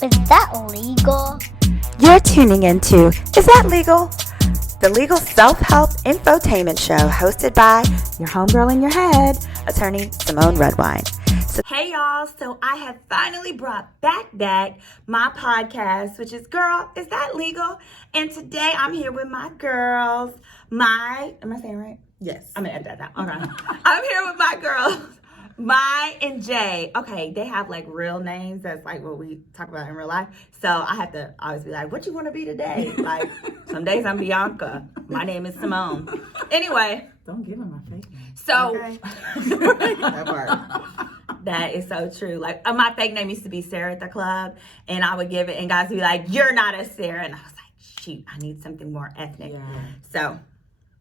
Is that legal? You're tuning into Is That Legal? The legal self-help infotainment show hosted by your homegirl in your head, attorney Symone Redwine. Hey y'all, so I have finally brought back my podcast, which is Girl, Is That Legal? And today I'm here with my girls, am I saying it right? Yes. I'm gonna edit that out. Okay. I'm here with my girls, Mai and Jay. Okay, they have like real names. That's like what we talk about in real life. So I have to always be like, what you want to be today? Like, some days I'm Bianca. My name is Symone. Anyway. Don't give them my fake name. So. Okay. That part. That is so true. Like, my fake name used to be Sarah at the club, and I would give it, and guys would be like, you're not a Sarah. And I was like, shoot, I need something more ethnic. Yeah. So,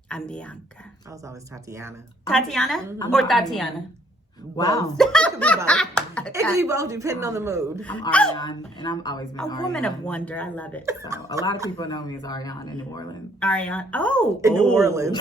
I'm Bianca. I was always Tatiana. Tatiana? Mm-hmm. Or Tatiana? Wow. It could be both. It could be both, depending on the mood. I'm Ariane, and I've always been Ariane. A woman of wonder. I love it. So, a lot of people know me as Ariane in New Orleans. Ariane. Oh. In New Orleans.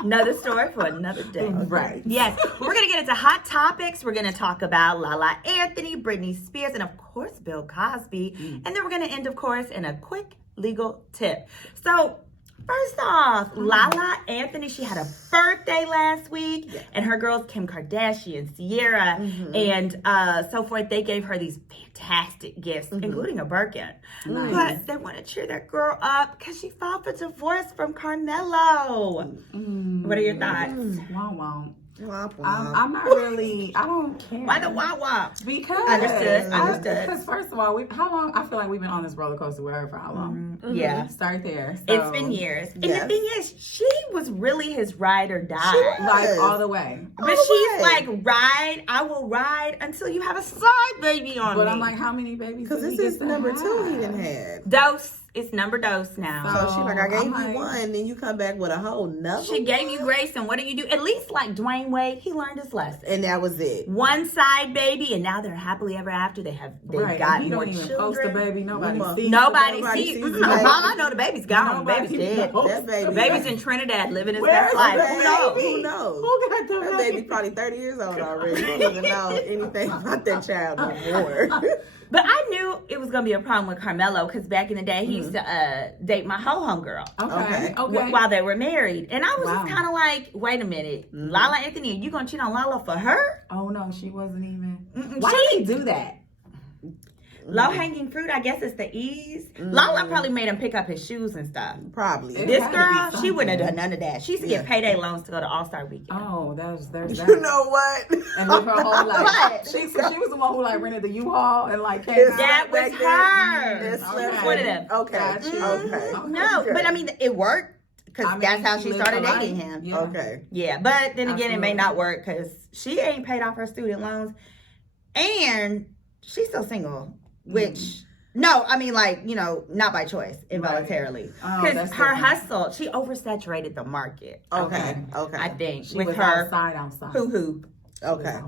Another story for another day. Right. Yes. We're going to get into hot topics. We're going to talk about LaLa Anthony, Britney Spears, and of course, Bill Cosby. And then we're going to end, of course, in a quick legal tip. So, first off, LaLa Anthony, she had a birthday last week, and her girls, Kim Kardashian, Sierra, and so forth, they gave her these fantastic gifts, including a Birkin. Nice. But they want to cheer that girl up because she filed for divorce from Carmelo. What are your thoughts? Wow. Womp womp. I'm not really, I don't care. Why the wah-wah? Because. Understood. Because first of all, how long, I feel like we've been on this roller coaster with her for how long? Yeah. Start there. So, it's been years. And the thing is, she was really his ride or die. She was. Like, all the way. But she's like, I will ride until you have a side baby on me. But I'm like, how many babies? Because this is number 2 he done had. Dose. It's number dose now. So she like, I gave you one, then you come back with a whole nother. She gave you grace, and what do you do? At least like Dwayne Wade, he learned his lesson. And that was it. One side baby, and now they're happily ever after. They've got more children. Post the baby. Nobody sees. All I know, the baby's gone. The baby's dead. That baby. The baby's in Trinidad living his best life. Who knows? Who got the That baby probably 30 years old already. Don't even know anything about that child no more. But I knew it was going to be a problem with Carmelo because back in the day, he used to date my ho-hum girl. Okay. While they were married. And I was just kind of like, wait a minute. LaLa Anthony, are you going to cheat on LaLa for her? Oh, no, she wasn't even. Why did he do that? Low-hanging fruit, I guess it's the ease. LaLa probably made him pick up his shoes and stuff. Probably. This girl, she wouldn't have done none of that. She used to get payday loans to go to All-Star Weekend. Oh, there's that. You know what? And with her whole life. She was the one who like rented the U-Haul and like came out. That was her. Okay. One of them. Okay. No, but I mean, it worked. Because that's how she started dating him. Yeah. Okay. Yeah, but then again, it may not work because she ain't paid off her student loans. And she's still single. Which, no, I mean, like, you know, not by choice, involuntarily. Because her hustle, she oversaturated the market. Okay. I think. She with was her outside. Hoo-hoo. Okay.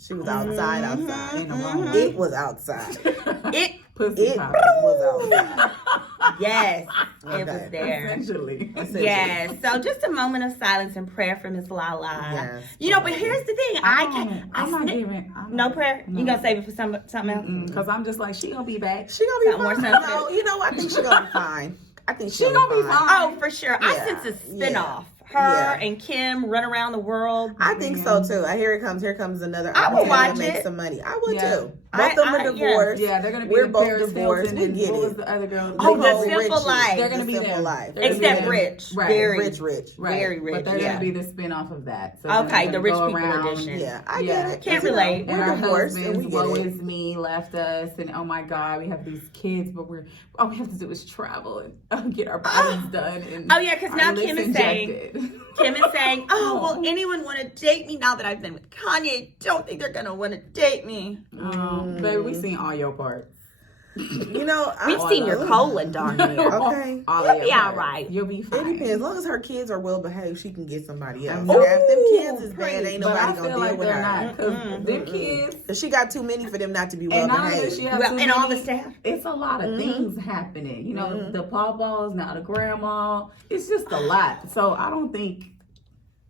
She was outside. In the room. It was outside. It was outside. Yes, it was there. Essentially. Yes. So just a moment of silence and prayer for Miss LaLa. Yes. You know, but here's the thing. I'm not giving. No prayer? No. You gonna save it for something else? Because I'm just like, she gonna be back. She gonna be Something more fine. sensitive. No, you know, I think she gonna be fine. I think she gonna be fine. Oh, for sure. Yeah. I sense a spinoff. Her and Kim run around the world. I think so too. Here it comes. Here comes another I will watch to make it. some money. I would too. Both of them are divorced. Yeah, they're gonna be. We're both Paris divorced. Hilton, We get what it. was the other girl? Oh, the Simple Life. They're gonna be Simple there. Life. Except rich. Right. Very rich. Right. Very rich. But they're gonna be the spin-off of that. So okay, the rich people around. edition. Yeah, I get it. Can't relate. And We're our divorced, and husbands, we get woe it. is me, left us, and oh my God, we have these kids, but all we have to do is travel and get our bodies done. And oh yeah, because now Kim is saying, oh, will anyone want to date me now that I've been with Kanye? Don't think they're gonna want to date me. Baby, we seen all your parts. You know, we've seen your colon, darn near. Okay. You'll be all right. You'll be fine. It depends. As long as her kids are well behaved, she can get somebody else. Now, if them kids is bad, ain't nobody gonna deal with her. Them kids. Cause she got too many for them not to be well behaved. And all the staff. It's a lot of things happening. You know, the paw balls, now the grandma. It's just a lot. So I don't think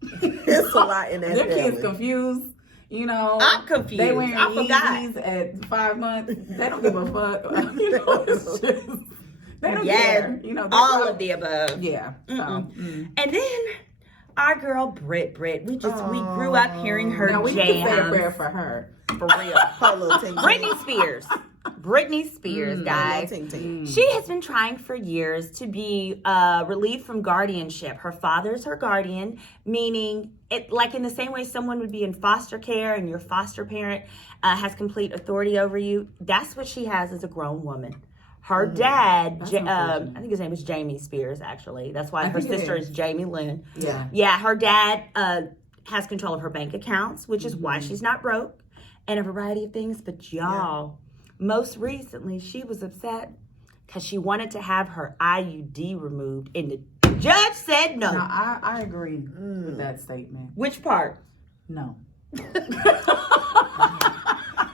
it's a lot in that. Their kids confused. You know, I'm confused. They wearing I forgot. Yeezys at 5 months. They don't give a fuck. You know, it's just, they don't care. You know, all of the above. Yeah. So, And then our girl Brit. We grew up hearing her now we jams. can say a prayer for her. For real. Britney Spears, guys. She has been trying for years to be relieved from guardianship. Her father's her guardian, meaning it like in the same way someone would be in foster care and your foster parent has complete authority over you. That's what she has as a grown woman. Her dad, I think his name is Jamie Spears, actually. That's why her sister is Jamie Lynn. Yeah, her dad has control of her bank accounts, which is why she's not broke, and a variety of things. But y'all, most recently, she was upset because she wanted to have her IUD removed, and the judge said no. No, I agree with that statement. Which part? No.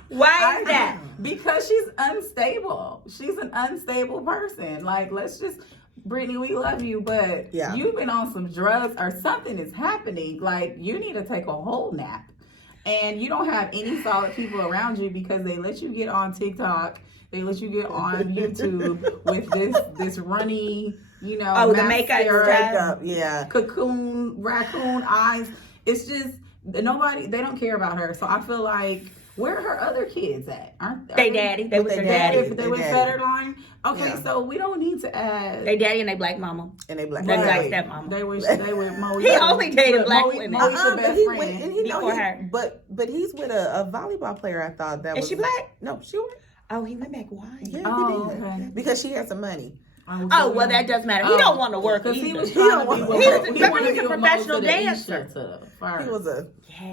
Why is that? Because she's unstable. She's an unstable person. Like, let's just, Brittany, we love you, but you've been on some drugs or something is happening. Like, you need to take a whole nap. And you don't have any solid people around you because they let you get on TikTok. They let you get on YouTube with this runny, you know, the makeup, cocoon, raccoon eyes. It's just, they don't care about her. So I feel like, where are her other kids at? Aren't they daddy? They with their daddy. They with Federline. Okay, so we don't need to add. They daddy and they black mama. And they black stepmama. They with Moe. He only dated black women. Moe's your best friend. And he before her. But he's with a volleyball player. I thought that was. Is she black? No, she was. Oh, he went back white. Yeah, he did. Okay. Because she had some money. Oh, well, that doesn't matter. He don't want to work either. He's a professional dancer. He was a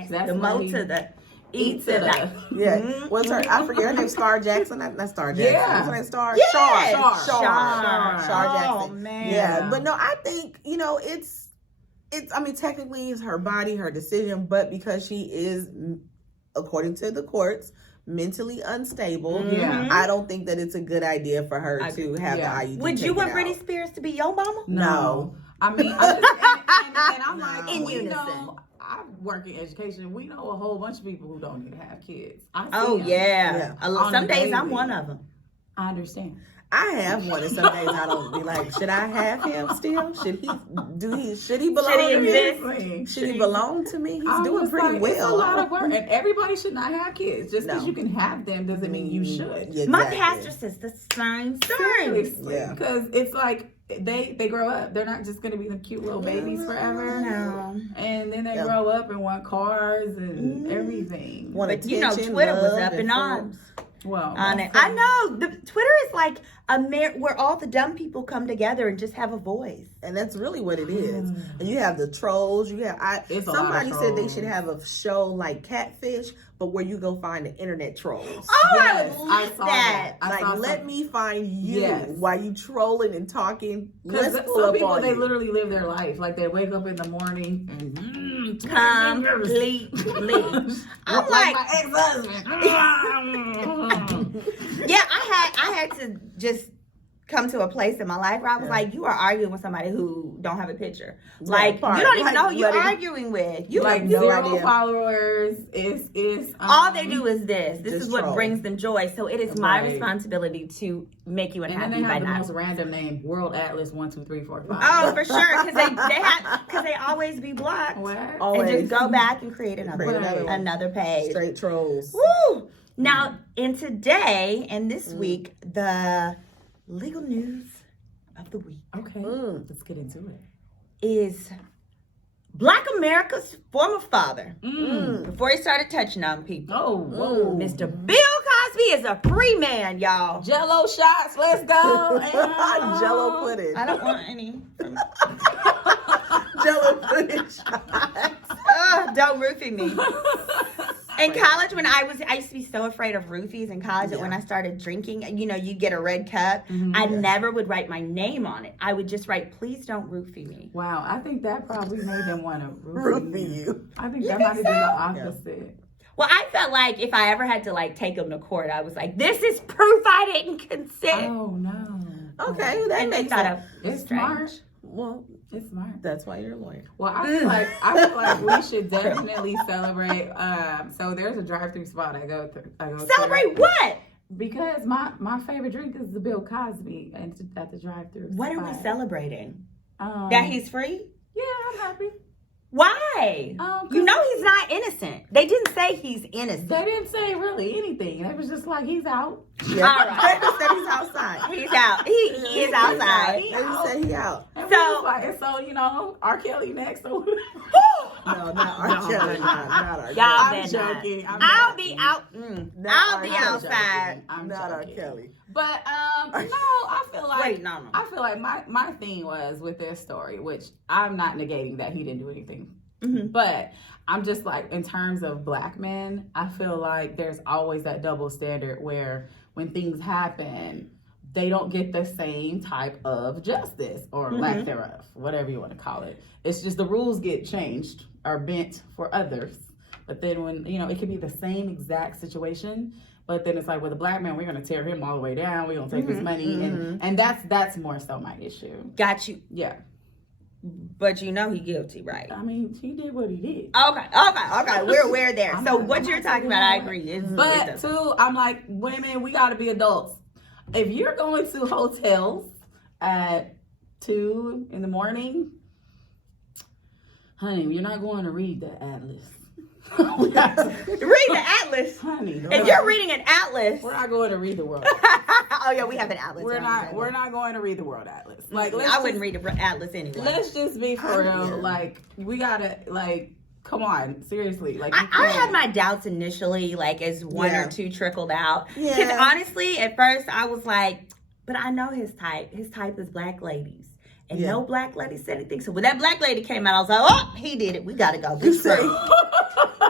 the mo to the E to the What's her? I forget her name. Star Jackson. Not Star Jackson. What's her name? Star. Shar Jackson. Oh man. Yeah, but no, I think it's. I mean, technically, it's her body, her decision, but because she is, according to the courts, mentally unstable. I don't think that it's a good idea for her to have the IUD. Would you want Britney Spears to be your mama? No. I mean, and I'm like, in unison. I work in education. We know a whole bunch of people who don't need to have kids. Some days I'm one of them. I understand. I have one, and some days I don't be like, should I have him still? Should he belong to me? Should he belong to me? He's doing pretty well. It's a lot of work, and everybody should not have kids. Just because you can have them doesn't mean you should. Exactly. My pastor says the same thing. Because it's like they grow up. They're not just going to be the cute little babies forever. No. And then they grow up and want cars and everything. But Twitter was up in arms. Well, on it. I know. Twitter is like where all the dumb people come together and just have a voice. And that's really what it is. And you have the trolls. Somebody said they should have a show like Catfish, but where you go find the internet trolls. Oh, yes, I saw that. Let me find you while you trolling and talking. Because some people, they literally live their life. Like, they wake up in the morning and completely. I'm like my ex-husband. Yeah, I had to just come to a place in my life where I was like, you are arguing with somebody who don't have a picture. Like, you don't even know who you're arguing with. You like have no 0 idea. Followers is all they do is this. This is what troll. Brings them joy. So it is my responsibility to make you unhappy. And then they by have the not. most random name, World Atlas 1 2 3 4 5. Oh, for sure, because they always be blocked. And just go back and create another page. Straight trolls. Woo! Now, in today and this week, the legal news of the week. Okay, let's get into it. Is Black America's former father, before he started touching on people. Mr. Bill Cosby is a free man, y'all. Jello shots, let's go. Jello pudding. I don't want any. Jello pudding shots. Don't roofie me. In college, when I used to be so afraid of roofies in college that when I started drinking, you get a red cup. I never would write my name on it. I would just write, please don't roofie me. Wow, I think that probably made them want to roofie you. I think that might have been the opposite. Well, I felt like if I ever had to take them to court, I was like, this is proof I didn't consent. Oh, no. Okay, that makes sense. It's smart. Well, It's smart. That's why you're a lawyer. Well, I feel like we should definitely celebrate. So there's a drive-through spot I go to. Celebrate what? Because my favorite drink is the Bill Cosby at the drive-through. What spot. are we celebrating? That he's free? Yeah, I'm happy. Why? You know he's not innocent. They didn't say he's innocent. They didn't say really anything. It was just like he's out. Yeah. All right. They said he's outside. He's out. He is outside. They just said he out. And So you know, R. Kelly next. So No, not R. Kelly. Not R. Y'all Kelly. I'm joking. I'll be out. I'll R. be Kelly. outside. I'm Not R. joking. Kelly. But no, I feel like Wait, no. I feel like my thing was with their story, which I'm not negating that he didn't do anything. Mm-hmm. But I'm just like, in terms of black men, I feel like there's always that double standard where when things happen, they don't get the same type of justice or lack thereof, whatever you want to call it. It's just the rules get changed or bent for others. But then when, you know, it could be the same exact situation, but then it's like, with a black man, we're going to tear him all the way down. We're going to take his money. And that's more so my issue. Got you. Yeah. But you know he guilty, right? I mean, he did what he did. Okay. We're there. So what you're talking about, I agree. But too, I'm like, women, we got to be adults. If you're going to hotels at 2 a.m, honey, you're not going to read the atlas. Read the atlas, honey. If you're reading an atlas, we're not going to read the world. oh yeah, we have an atlas. We're not going to read the world atlas. Like, I wouldn't read the atlas anyway. Let's just be for real. Like, we gotta, like, come on, seriously. Like, I had my doubts initially, like as one or two trickled out. Yeah. Because honestly, at first I was like, but I know his type. His type is black ladies. And no black lady said anything. So when that black lady came out, I was like, oh, he did it. We got to go. Get your purse.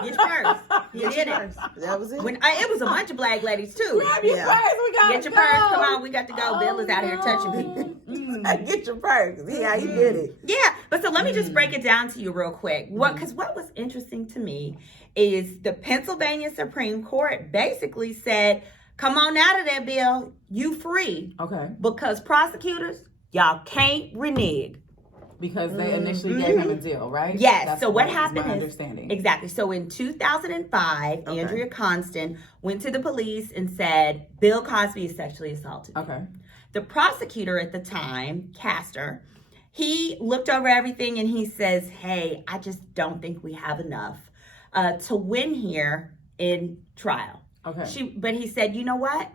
Get your purse. He did it. That was it. It was a bunch of black ladies, too. grab your purse. We gotta Get your go. purse. Come on. We got to go. Bill is out here touching people. Get your purse. Yeah, he did it. Yeah. But so let me just break it down to you real quick. Because what was interesting to me is the Pennsylvania Supreme Court basically said, come on out of there, Bill. You free. Okay. Because prosecutors, y'all can't renege. Because they initially gave him a deal, right? Yes. That's so what happened my is, understanding. Exactly. So in 2005, Andrea Constant went to the police and said, Bill Cosby is sexually assaulted. Okay. The prosecutor at the time, Castor, he looked over everything and he says, hey, I just don't think we have enough to win here in trial. Okay. But he said, you know what?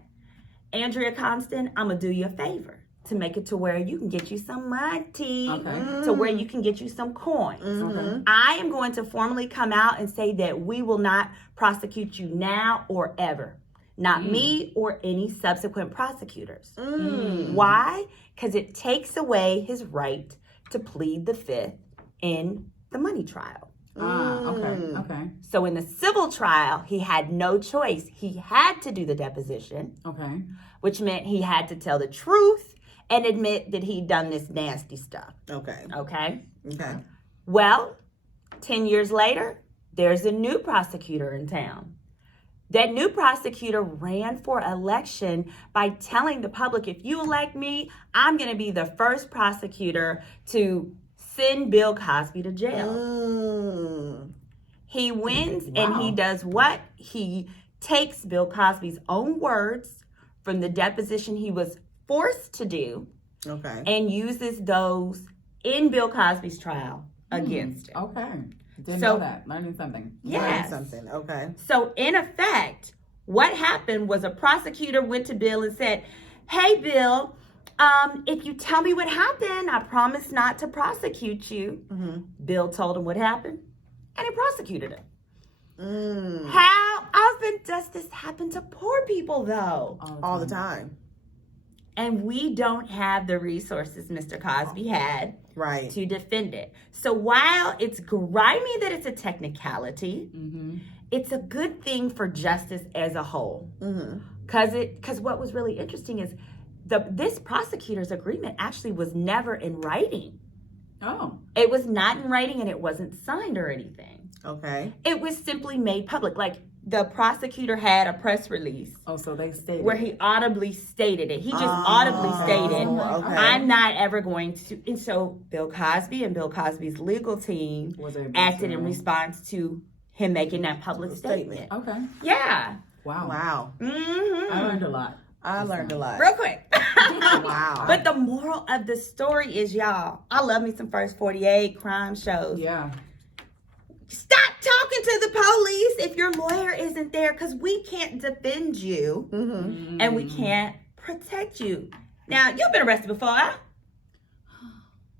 Andrea Constant, I'm going to do you a favor to make it to where you can get you some money, to where you can get you some coins. Okay. I am going to formally come out and say that we will not prosecute you now or ever. Not me or any subsequent prosecutors. Why? Because it takes away his right to plead the fifth in the money trial. Okay. So in the civil trial, he had no choice. He had to do the deposition. Okay. Which meant he had to tell the truth and admit that he'd done this nasty stuff. Okay. Okay? Okay. Well, 10 years later, there's a new prosecutor in town. That new prosecutor ran for election by telling the public, if you elect me, I'm going to be the first prosecutor to send Bill Cosby to jail. He wins and he does what? He takes Bill Cosby's own words from the deposition he was forced to do and uses those in Bill Cosby's trial against him. Okay. Didn't know that. Learning something. Yes. Learning something. Okay. So in effect, what happened was a prosecutor went to Bill and said, hey, Bill, if you tell me what happened, I promise not to prosecute you. Bill told him what happened and he prosecuted him. How often does this happen to poor people, though? All the time. And we don't have the resources Mr. Cosby had to defend it. So while it's grimy that it's a technicality, it's a good thing for justice as a whole. Because what was really interesting is this prosecutor's agreement actually was never in writing. Oh. It was not in writing and it wasn't signed or anything. Okay. It was simply made public. Like, the prosecutor had a press release. Oh, so they stated where he audibly stated it. He just audibly stated, okay. I'm not ever going to. And so Bill Cosby and Bill Cosby's legal team acted in response to him making that public statement. Okay. Yeah. Wow. Mm-hmm. I learned a lot. I learned a lot. Real quick. Wow. But the moral of the story is, y'all, I love me some First 48 crime shows. Yeah. Stop talking to the police if your lawyer isn't there, because we can't defend you and we can't protect you. Now, you've been arrested before, huh?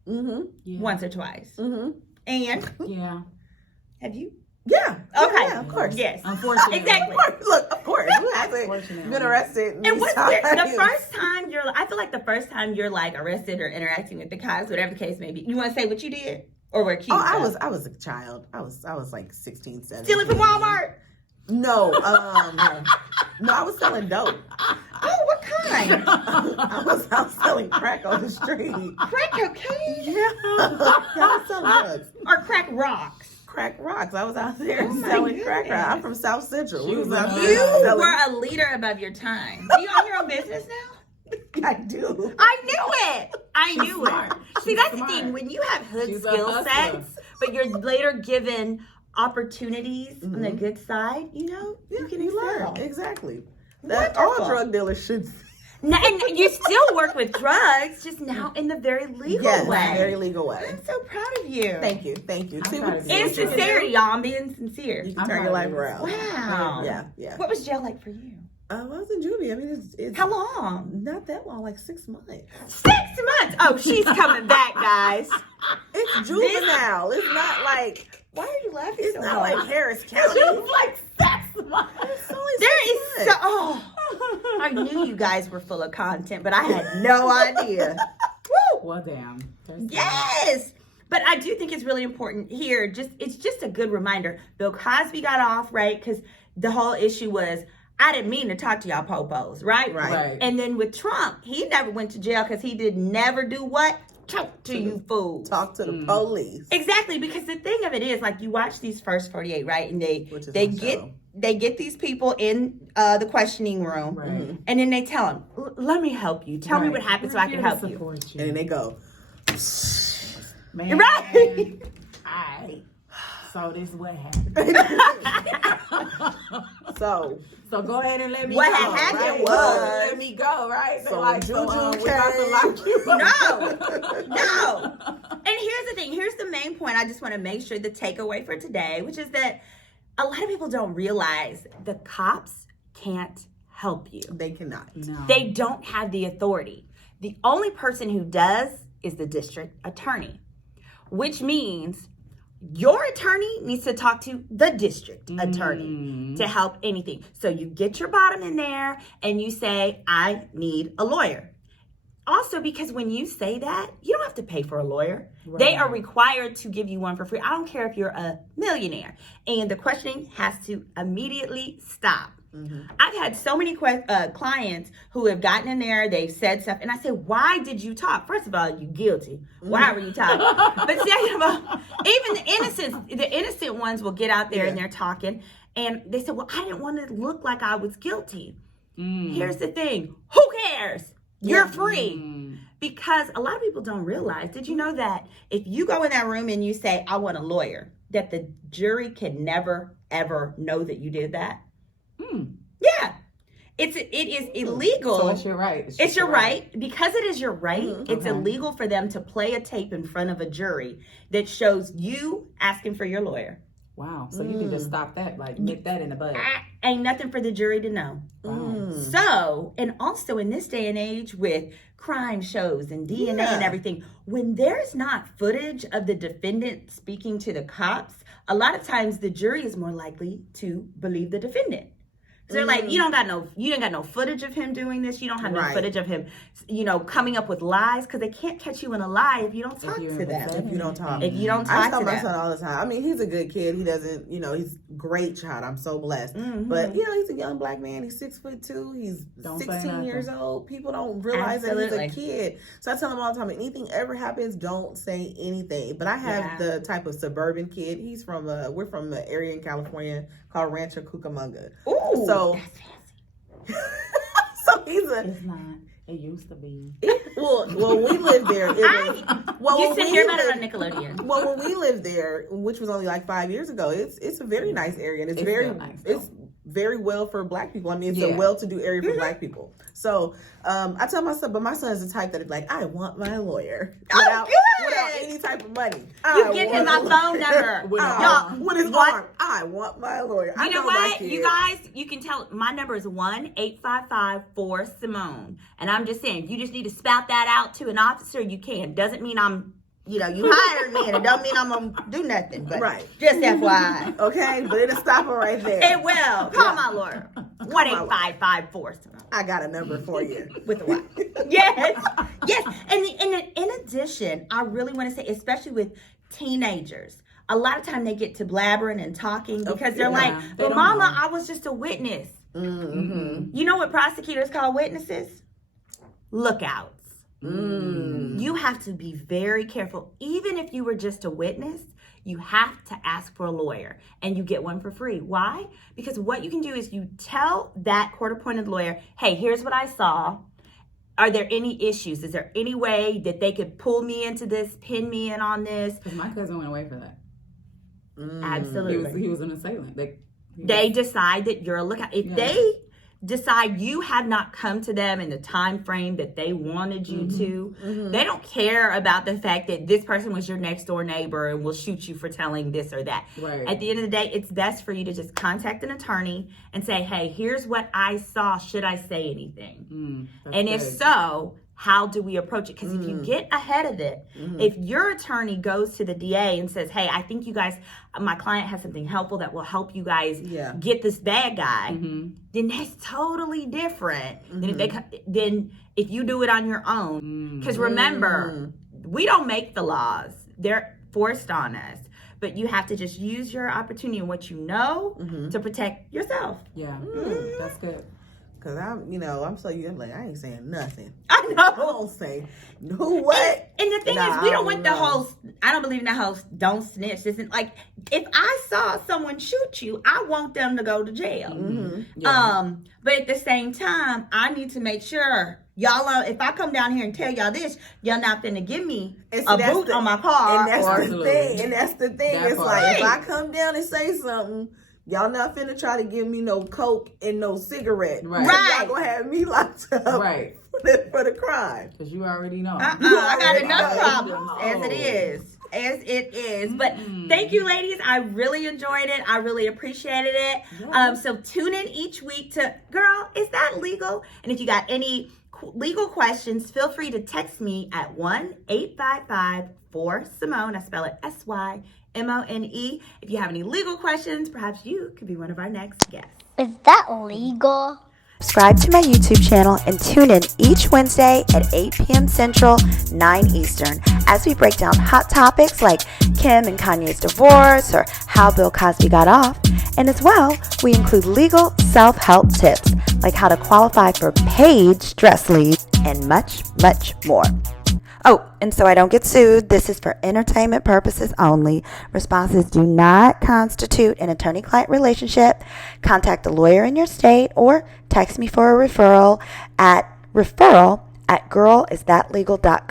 Yeah. Once or twice. And Yeah. have you? Yeah. Okay. Yeah, of course. Yes. Unfortunately. Exactly. Look, of course. Who hasn't been arrested? And what's weird, the first time I feel like the first time you're like arrested or interacting with the cops, whatever the case may be, you want to say what you did or were accused of? I was a child. I was like 16, 17. Stealing from Walmart? No, no, I was selling dope. Oh, what kind? I was out selling crack on the street. Crack cocaine? Yeah. I was selling drugs. Or crack rocks? Crack rocks. I was out there selling crack rocks. I'm from South Central. We was out there You selling. were a leader above your time. Do you own your own business now? I do. I knew it. I knew smart. it. See, She's that's smart. the thing. When you have hood She's a skill hustler. sets, but you're later given opportunities on the good side, you can You excel. learn. Exactly. That all Wonderful. drug dealers should. Now, and you still work with drugs, just now in the very legal Yes, way. very legal way. I'm so proud of you. Thank you. Thank you. I'm See, proud what- of see you. And what you can sincerity, do? y'all. I'm being sincere. You can I'm turn your proud life of you. around. Wow. Yeah. What was jail like for you? I was in juvie. I mean, it's How long? not that long, like 6 months. 6 months. Oh, she's coming back, guys. It's juvenile. It's not like Why are you laughing it's so not hard? like Harris County. It's like 6 months. It's only There 6 is months. so. Oh, I knew you guys were full of content, but I had no idea. Woo! Well, damn. Yes. But I do think it's really important here. It's just a good reminder. Bill Cosby got off, right? Because the whole issue was, I didn't mean to talk to y'all popos, right? Right. And then with Trump, he never went to jail because he did never do what? Talk to you fools. Talk to the police. Exactly, because the thing of it is, like, you watch these First 48, right? And Which is they my get show. they get these people in the questioning room, Right. and then they tell them, "Let me help you. Tell me what happened so I can help you." Support you. And then they go, Man. Right. Alright. So this is what happened. so go ahead and let me What go. had happened right? was- Let me go, right? So like, Juju we about to lock you up. No. And here's the thing. Here's the main point. I just want to make sure the takeaway for today, which is that a lot of people don't realize the cops can't help you. they cannot. No. They don't have the authority. The only person who does is the district attorney, which means your attorney needs to talk to the district attorney to help anything. So you get your bottom in there and you say, I need a lawyer. Also, because when you say that, you don't have to pay for a lawyer. Right. They are required to give you one for free. I don't care if you're a millionaire. And the questioning has to immediately stop. I've had so many clients who have gotten in there, they've said stuff, and I say, why did you talk? First of all, you guilty. Why were you talking? But second of all, even the innocent ones will get out there and they're talking, and they say, well, I didn't want to look like I was guilty. Here's the thing. Who cares? You're free. Because a lot of people don't realize, did you know that if you go in that room and you say, I want a lawyer, that the jury can never, ever know that you did that? Yeah. It is illegal. So it's your right. It's your right. Because it is your right, it's Okay. illegal for them to play a tape in front of a jury that shows you asking for your lawyer. Wow. So you can just stop that, like nip that in the bud. Ain't nothing for the jury to know. Wow. So, and also in this day and age with crime shows and DNA and everything, when there's not footage of the defendant speaking to the cops, a lot of times the jury is more likely to believe the defendant. So they're like, you ain't got no footage of him doing this. You don't have no footage of him, coming up with lies, because they can't catch you in a lie if you don't talk to them. If you don't talk. If you don't talk I tell to my them. son all the time. I mean, he's a good kid. He doesn't, he's a great child. I'm so blessed. But, he's a young black man. He's 6'2". He's Don't say 16 nothing. years old. People don't realize that Absolutely. he's a kid. So I tell him all the time, if anything ever happens, don't say anything. But I have the type of suburban kid. He's from, we're from an area in California called called Rancho Cucamonga. Ooh, so he's a. It's not. It used to be. Well, we lived there. It was, you should hear about it on Nickelodeon. Well, when we lived there, which was only like 5 years ago, it's a very nice area, and it's very nice, it's very well for Black people. I mean, it's a well-to-do area for Black people. So I tell my son, but my son is the type that is like, I want my lawyer without any type of money. You give him my phone number. With his arm. I want my lawyer. You know what? You guys, you can tell my number is 1-855-4-Symone. And I'm just saying, if you just need to spout that out to an officer, you can. Doesn't mean I'm, you hired me, and it don't mean I'm going to do nothing. But just FYI. Okay? But it'll stop her right there. It will. Call my lawyer. 1-855-4-Symone. I got a number for you. With a Y. Yes. Yes. And in addition, I really want to say, especially with teenagers, a lot of time they get to blabbering and talking because they're like, but mama, I was just a witness. Mm-hmm. You know what prosecutors call witnesses? Lookouts. You have to be very careful. Even if you were just a witness, you have to ask for a lawyer, and you get one for free. Why? Because what you can do is you tell that court-appointed lawyer, hey, here's what I saw. Are there any issues? Is there any way that they could pull me into this, pin me in on this? Because my cousin went away for that. Absolutely. He was an assailant. They decide that you're a lookout. If they decide you have not come to them in the time frame that they wanted you to, they don't care about the fact that this person was your next door neighbor and will shoot you for telling this or that. Right. At the end of the day, it's best for you to just contact an attorney and say, hey, here's what I saw. Should I say anything? And if so, how do we approach it? Because if you get ahead of it, if your attorney goes to the DA and says, hey, I think you guys, my client has something helpful that will help you guys get this bad guy, then that's totally different than if you do it on your own. Because remember, we don't make the laws. They're forced on us. But you have to just use your opportunity and what you know to protect yourself. Yeah, that's good. Cause I'm so young, like I ain't saying nothing. I know. I don't say what. And the thing is, we don't want the whole. I don't believe in the whole don't snitch. Isn't like if I saw someone shoot you, I want them to go to jail. But at the same time, I need to make sure y'all know if I come down here and tell y'all this, y'all not finna give me a boot on my car. And that's the thing. And that's the thing. It's like if I come down and say something, y'all not finna try to give me no coke and no cigarette. Right. Y'all gonna have me locked up for the crime. Because you already know. I got enough problems as it is. But thank you, ladies. I really enjoyed it. I really appreciated it. So tune in each week to, girl, is that legal? And if you got legal questions, feel free to text me at 1-855-4-Symone. I spell it SYMONE. If you have any legal questions, perhaps you could be one of our next guests. Is that legal? Subscribe to my YouTube channel and tune in each Wednesday at 8 p.m. Central, 9 Eastern, as we break down hot topics like Kim and Kanye's divorce or how Bill Cosby got off. And as well, we include legal self-help tips like how to qualify for paid stress leave and much, much more. Oh, and so I don't get sued, this is for entertainment purposes only. Responses do not constitute an attorney-client relationship. Contact a lawyer in your state or text me for a referral at girlisthatlegal.com.